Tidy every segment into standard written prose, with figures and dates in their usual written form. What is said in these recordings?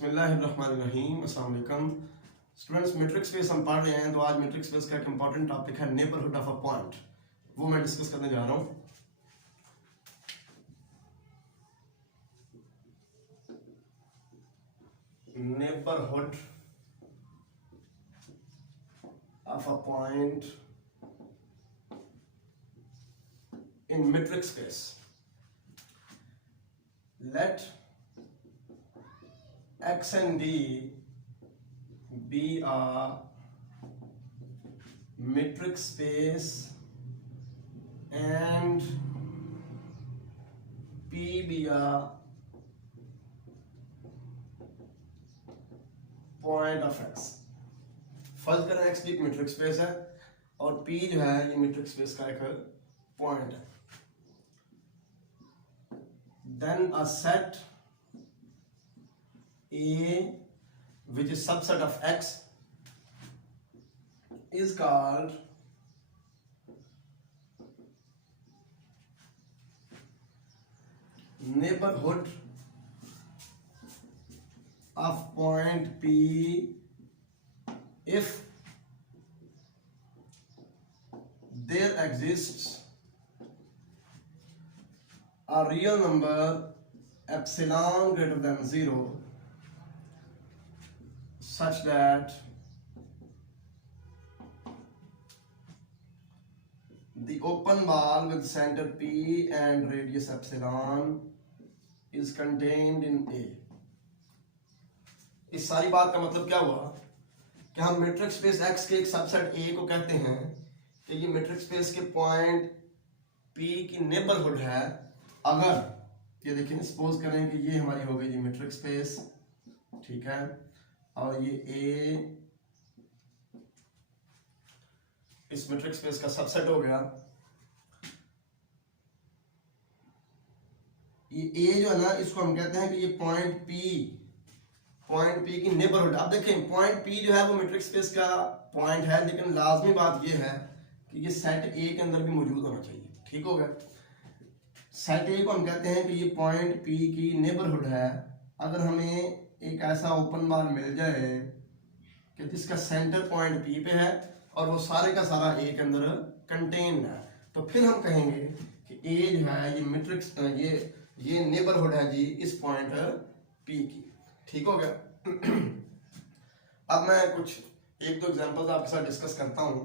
बिस्मिल्लाहिर्रहमानिर्रहीम। अस्सलाम वालेकुम स्टूडेंट्स। मैट्रिक स्पेस हम पढ़ रहे हैं, तो आज मैट्रिक स्पेस का एक इंपॉर्टेंट टॉपिक है नेबरहुड ऑफ अ पॉइंट, वो मैं डिस्कस करने जा रहा हूँ। Neighbourhood of a point in metric space. Let X and D be a metric space and P be a point of X। फर्ज करें X भी एक मीट्रिक स्पेस है और P जो है ये मीट्रिक स्पेस का एक पॉइंट है। Then a set A which is subset of X is called neighborhood of point P if there exists a real number epsilon greater than 0 such that the open ball with center P and radius epsilon is contained in A। इस सारी बात का मतलब क्या हुआ कि हम matric space X के एक सबसेट A को कहते हैं कि ये मैट्रिक स्पेस के पॉइंट P की नेबरहुड है। अगर ये देखें, सपोज करें कि ये हमारी हो गई जी मैट्रिक स्पेस, ठीक है, और ये A इस मैट्रिक स्पेस का सबसेट हो गया। ये A जो है ना, इसको हम कहते हैं कि ये पॉइंट P की नेबरहुड। अब देखें, पॉइंट P जो है वो मैट्रिक स्पेस का पॉइंट है, लेकिन लाजमी बात ये है कि ये सेट A के अंदर भी मौजूद होना चाहिए। ठीक हो गया। सेट A को हम कहते हैं कि ये पॉइंट P की नेबरहुड है। अगर हमें एक ऐसा ओपन बॉल मिल जाए कि जिसका सेंटर पॉइंट P पे है और वो सारे का सारा A के अंदर कंटेन है, तो फिर हम कहेंगे कि A जो है ये मैट्रिक्स ये नेबरहुड है जी इस पॉइंट P की। ठीक हो गया। अब मैं कुछ एक दो एग्जांपल्स आपके साथ डिस्कस करता हूं।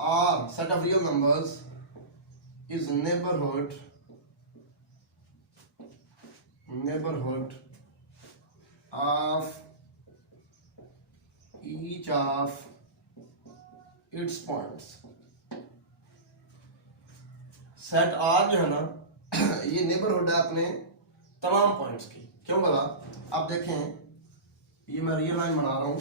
R set of real numbers is neighborhood of each of its points। Set R जो है ना, ये नेबरहुड है अपने तमाम पॉइंट्स की। क्यों बोला? आप देखें, ये मैं रियल लाइन बना रहा हूं।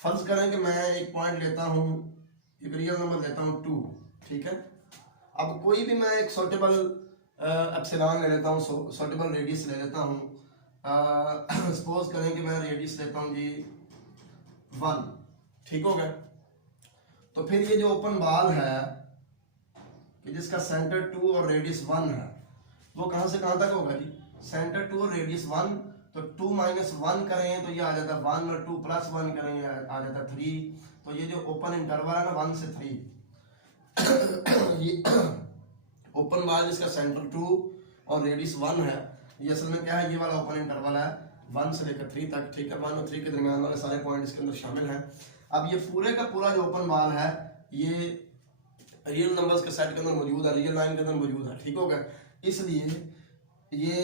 फर्ज करें कि मैं एक पॉइंट लेता हूं, एक रियल नंबर लेता हूं 2, ठीक है। अब कोई भी मैं एक सूटेबल एप्सिलॉन ले लेता हूं, सूटेबल रेडियस ले लेता हूं। सपोज करें कि मैं रेडियस लेता हूं जी 1। ठीक हो गया। तो फिर ये जो ओपन बॉल है कि जिसका सेंटर 2 और रेडियस 1 है, वो कहां से कहां तक होगा जी? सेंटर 2 और रेडियस 1, तो 2 माइनस 1 करें तो ये आ जाता है 1, और 2 प्लस 1 करें ये आ जाता है 3। तो ये जो ओपन इंटरवल है ना 1 से 3, ये ओपन बॉल जिसका सेंटर 2 और रेडियस 1 है, ये असल में क्या है? ये वाला ओपन इंटरवल है 1 से लेकर 3 तक। ठीक है, 1 और 3 के दरमियान वाले सारे पॉइंट इसके अंदर शामिल हैं। अब ये पूरे का पूरा जो ओपन बॉल है ये रियल नंबर्स के सेट के अंदर मौजूद है, रियल लाइन के अंदर मौजूद है। ठीक हो गया। इसलिए ये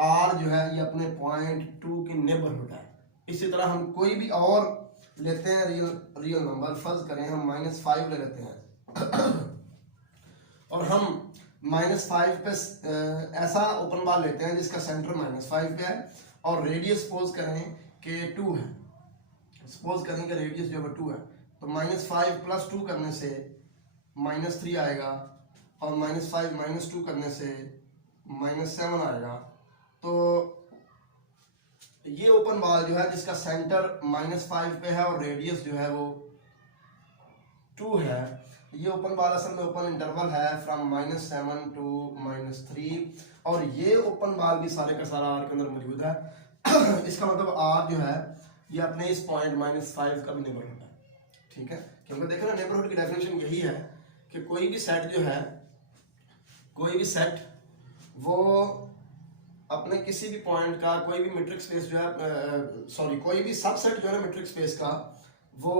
R जो है ये अपने पॉइंट 2 की नेबरहुड है। इसी तरह हम कोई भी और लेते हैं रियल नंबर, फर्ज करें हम -5 ले लेते हैं और हम -5 पे ऐसा ओपन बॉल लेते हैं जिसका सेंटर -5 पे है और रेडियस सपोज करें कि 2 है। सपोज करें कि रेडियस जो है 2 है, तो -5 + 2 करने से -3 आएगा और -5 - 2 करने से -7 आएगा। तो ये ओपन बॉल जो है जिसका सेंटर -5 पे है और रेडियस जो है वो 2 है, ये ओपन बाल असल में ओपन इंटरवल है फ्रॉम -7 टू -3, और ये ओपन बाल भी सारे का सारा आर के अंदर मौजूद है। इसका मतलब आर जो है ये अपने इस पॉइंट -5 का भी नेबरहुड है, ठीक है। क्योंकि देखो ना नेबरहुड की डेफिनेशन यही है कि कोई भी सेट जो है, कोई भी सेट वो अपने किसी भी पॉइंट का, कोई भी मीट्रिक स्पेस जो है, सॉरी कोई भी सबसेट जो है ना मीट्रिक स्पेस का, वो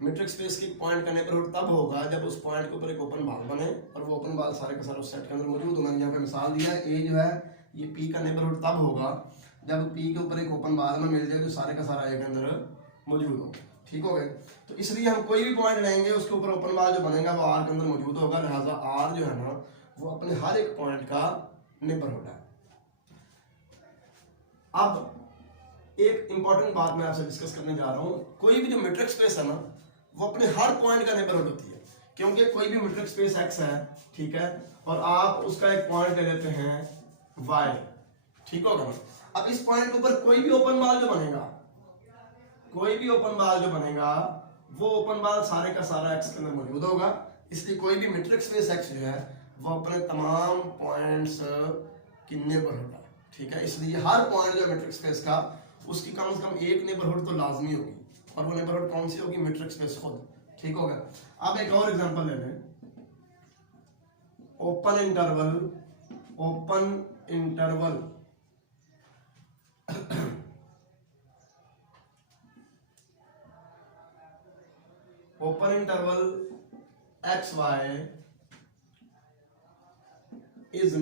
मीट्रिक स्पेस के पॉइंट का नेबरहुड तब होगा जब उस पॉइंट के ऊपर एक ओपन बाल बने, और वो ओपन बाल सारे के सारे उस सेट के अंदर मौजूद हो। मैंने यहाँ पे मिसाल दिया है, ए जो है ये पी का नेबरहुड तब होगा जब पी के ऊपर एक ओपन बाल में मिल जाए जो सारे का सारा ए के अंदर मौजूद हो, ठीक हो गए। तो इसलिए हम कोई भी पॉइंट लेंगे उसके ऊपर ओपन बाल जो बनेगा वो आर के अंदर मौजूद होगा, लिहाजा आर जो है ना वो अपने हर एक पॉइंट का नेबरहुड है। अब एक इंपॉर्टेंट बात मैं आपसे डिस्कस करने जा रहा हूं, कोई भी जो मीट्रिक स्पेस है ना वो अपने हर पॉइंट का नेबरहुड होती है, क्योंकि कोई भी मीट्रिक स्पेस एक्स है, ठीक है, और आप उसका एक पॉइंट ले लेते हैं वाई, ठीक होगा ना। अब इस पॉइंट के ऊपर कोई भी ओपन बाल जो बनेगा, कोई भी ओपन बाल जो बनेगा वो ओपन बाल सारे का सारा एक्स के अंदर मौजूद होगा। इसलिए कोई भी मीट्रिक स्पेस एक्स जो है वो अपने तमाम पॉइंट्स की नेबरहुड है, ठीक है। इसलिए हर पॉइंट जो मीट्रिक स्पेस का उसकी कम से कम एक नेबरहुड तो लाजमी होगी, और वो नेबरहुड कौन सी होगी? मीट्रिक स्पेस खुद, ठीक होगा। अब एक और एग्जांपल ले लें, open interval, open interval open interval x y is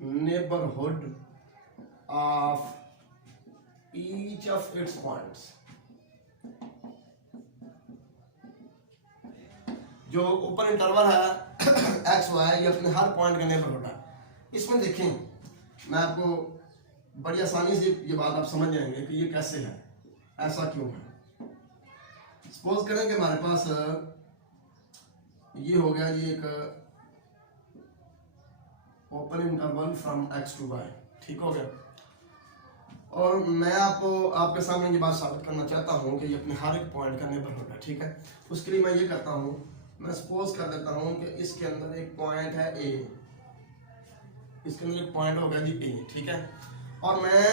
neighborhood of each of its points। जो ओपन इंटरवल है एक्स वाई ये अपने हर पॉइंट का नेबरहुड है। इसमें देखें, मैं आपको बड़ी आसानी से ये बात आप समझ जाएंगे कि ये कैसे है, ऐसा क्यों है। सपोज करें कि हमारे पास ये हो गया जी एक open interval from X to Y, ठीक हो गया, और मैं आपके सामने ये बात साबित करना चाहता हूँ कि ये अपने हर एक पॉइंट का नेबरहुड है, ठीक है। उसके लिए मैं ये करता हूँ, मैं सपोज कर देता हूँ कि इसके अंदर एक पॉइंट है ए, इसके अंदर एक पॉइंट होगा जी ए, ठीक है, और मैं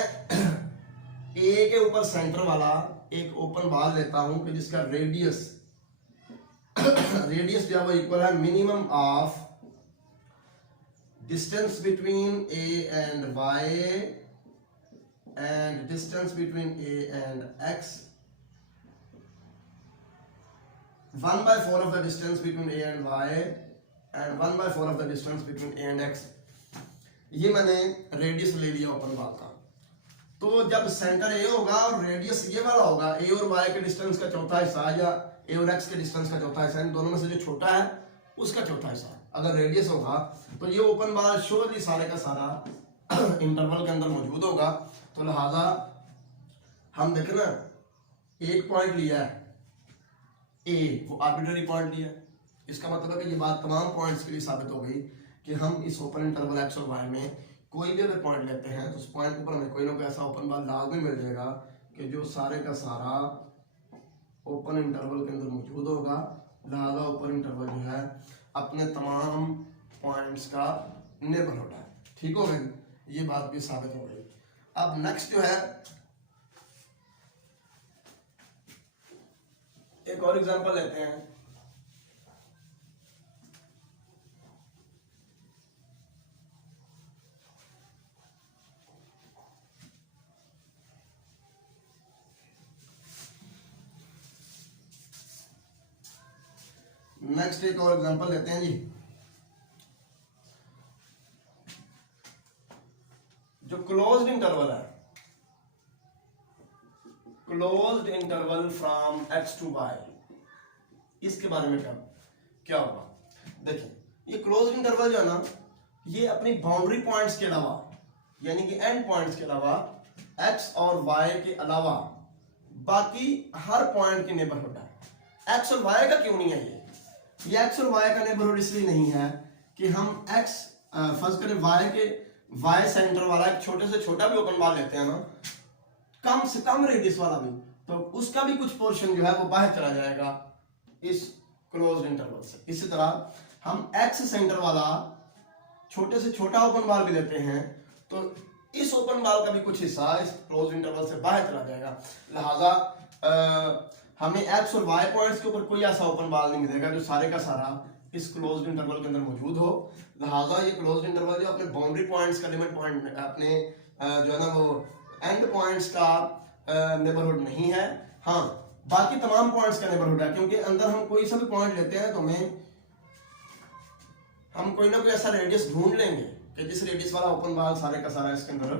ए के ऊपर सेंटर वाला एक ओपन बाल लेता हूँ कि जिसका रेडियस जो है वो इक्वल है minimum of distance between A and Y and distance between A and X 1/4 of the distance between a and y and 1/4 of the distance between a and x। ये मैंने रेडियस ले लिया open बाल का, तो जब centre ए होगा और रेडियस ये वाला होगा, ए और वाई के डिस्टेंस का चौथा हिस्सा या ए और एक्स के डिस्टेंस का चौथा हिस्सा, इन दोनों में से जो छोटा है उसका चौथा हिस्सा अगर रेडियस होगा, तो ये ओपन बाल श्योरली सारे का सारा इंटरवल के अंदर मौजूद होगा। तो लिहाजा हम देखें ना, एक पॉइंट लिया है ए, वो आर्बिट्ररी पॉइंट लिया है, इसका मतलब है कि ये बात तमाम पॉइंट्स के लिए साबित हो गई कि हम इस ओपन इंटरवल एक्स और वाई में कोई भी अगर पॉइंट लेते हैं तो उस पॉइंट के ऊपर हमें कोई ना कोई ऐसा ओपन बाल लाजमी मिल जाएगा कि जो सारे का सारा ओपन इंटरवल के अंदर मौजूद होगा। लिहाजा ओपन इंटरवल जो है अपने तमाम पॉइंट्स का नेबरहुड है, ठीक हो गई, ये बात भी साबित हो गई। अब नेक्स्ट जो है एक और एग्जांपल लेते हैं, नेक्स्ट एक और एग्जांपल लेते हैं जी। जो क्लोज्ड इंटरवल है, closed interval from X to Y, इसके बारे में क्या होगा? देखिए, ये क्लोज्ड इंटरवल जो है ना, ये अपनी बाउंड्री पॉइंट्स के अलावा यानी कि एंड पॉइंट्स के अलावा एक्स और वाई के अलावा बाकी हर पॉइंट की नेबरहुड है। एक्स और वाई का क्यों नहीं है ये एक्स और वाई का नेबरहुड इसलिए नहीं है कि हम एक्स फर्स्ट करें वाई सेंटर वाला एक छोटे से छोटा भी ओपन बाल लेते हैं ना, कम से कम रेडियस वाला भी, तो उसका भी कुछ पोर्शन जो है वो बाहर चला जाएगा इस क्लोज्ड इंटरवल से। इसी तरह हम एक्स सेंटर वाला छोटे से छोटा ओपन बाल भी लेते हैं, तो इस ओपन बाल का भी कुछ हिस्सा इस क्लोज इंटरवल से बाहर चला जाएगा। लिहाजा हमें एक्स और वाई पॉइंट्स के ऊपर कोई ऐसा ओपन बाल नहीं मिलेगा जो सारे का सारा इस क्लोज्ड इंटरवल के अंदर मौजूद हो। लिहाजा ये क्लोज्ड इंटरवल जो अपने बाउंड्री पॉइंट्स का लिमिट पॉइंट अपने जो है ना वो एंड पॉइंट्स का नेबरहुड नहीं है। हाँ, बाकी तमाम पॉइंट्स का नेबरहुड है, क्योंकि अंदर हम कोई सा भी पॉइंट लेते हैं तो हम कोई ना कोई ऐसा रेडियस ढूंढ लेंगे कि जिस रेडियस वाला ओपन बाल सारे का सारा इसके अंदर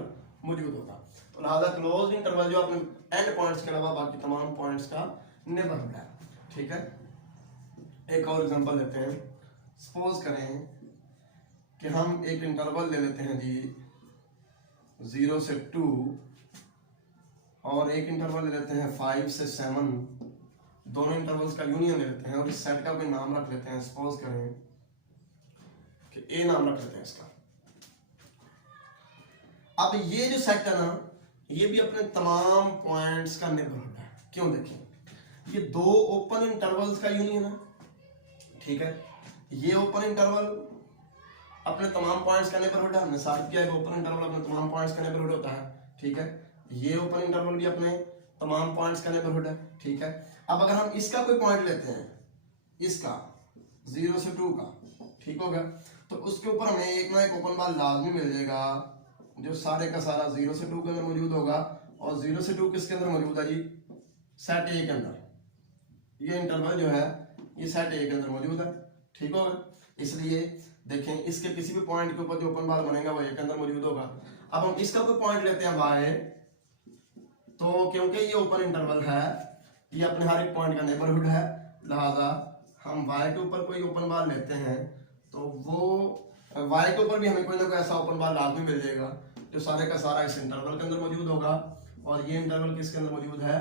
मौजूद होगा। तो लिहाजा क्लोज इंटरवल जो अपने एंड पॉइंट्स के अलावा बाकी तमाम पॉइंट्स का नेबरहुड है। ठीक है, एक और एग्जांपल लेते हैं। सपोज करें कि हम एक इंटरवल ले लेते हैं जी 0 से 2 और एक इंटरवल ले लेते हैं 5 से 7। दोनों इंटरवल्स का यूनियन ले लेते हैं और इस सेट का कोई नाम रख लेते हैं। सपोज करें कि ए नाम रख लेते हैं इसका। अब ये जो सेट है ना, ये भी अपने तमाम पॉइंट्स का नेबरहुड है। क्यों? देखें, ये दो ओपन इंटरवल्स का यूनियन है। ठीक है, ये ओपन इंटरवल अपने तमाम पॉइंट्स का नेबरहुड है। हमने साबित किया है कि ओपन इंटरवल अपने तमाम पॉइंट्स का नेबरहुड होता है। ठीक है, ये ओपन इंटरवल भी अपने तमाम पॉइंट्स का नेबरहुड है। ठीक है, अब अगर हम इसका कोई पॉइंट लेते हैं, इसका 0 से 2 का, ठीक हो गया, तो उसके ऊपर हमें एक ना एक ओपन बाल लाजमी मिल जाएगा जो सारे का सारा 0 से 2 के अंदर मौजूद होगा। और 0 से 2 किसके अंदर मौजूद है जी? सेट ए के अंदर। ये इंटरवल जो है ये सेट ए के अंदर मौजूद है। ठीक होगा, इसलिए देखें इसके किसी भी पॉइंट के ऊपर जो ओपन बाल बनेगा वो ए के अंदर मौजूद होगा। अब हम इसका कोई पॉइंट लेते हैं वाई, तो क्योंकि ये ओपन इंटरवल है, ये अपने हर एक पॉइंट का नेबरहुड है, लिहाजा हम वाई के ऊपर कोई ओपन बाल लेते हैं तो वो वाई के ऊपर भी हमें कोई ना कोई ऐसा ओपन बाल लाजमी मिल जाएगा जो सारे का सारा इस इंटरवल के अंदर मौजूद होगा। और ये इंटरवल किसके अंदर मौजूद है?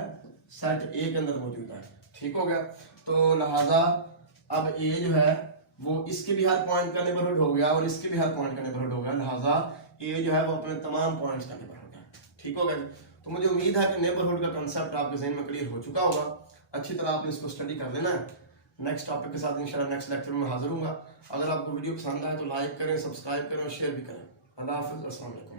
सेट ए के अंदर मौजूद है। ठीक हो गया, तो लिहाजा अब ए जो है वो इसके भी हर पॉइंट का नेबरहुड हो गया और इसके भी हर पॉइंट का नेबरहुड हो गया। लिहाजा ए जो है वो अपने तमाम पॉइंट्स का नेबरहुड है। ठीक हो गया, तो मुझे उम्मीद है कि नेबरहुड का कंसेप्ट आपके ज़हन में क्लियर हो चुका होगा। अच्छी तरह आपने इसको स्टडी कर लेना है। नेक्स्ट टॉपिक के साथ इंशाल्लाह नेक्स्ट लेक्चर में हाजिर हूँगा। अगर आपको वीडियो पसंद आए तो लाइक करें, सब्सक्राइब करें और शेयर भी करें। अल्लाह हाफिज़, अस्सलाम वालेकुम।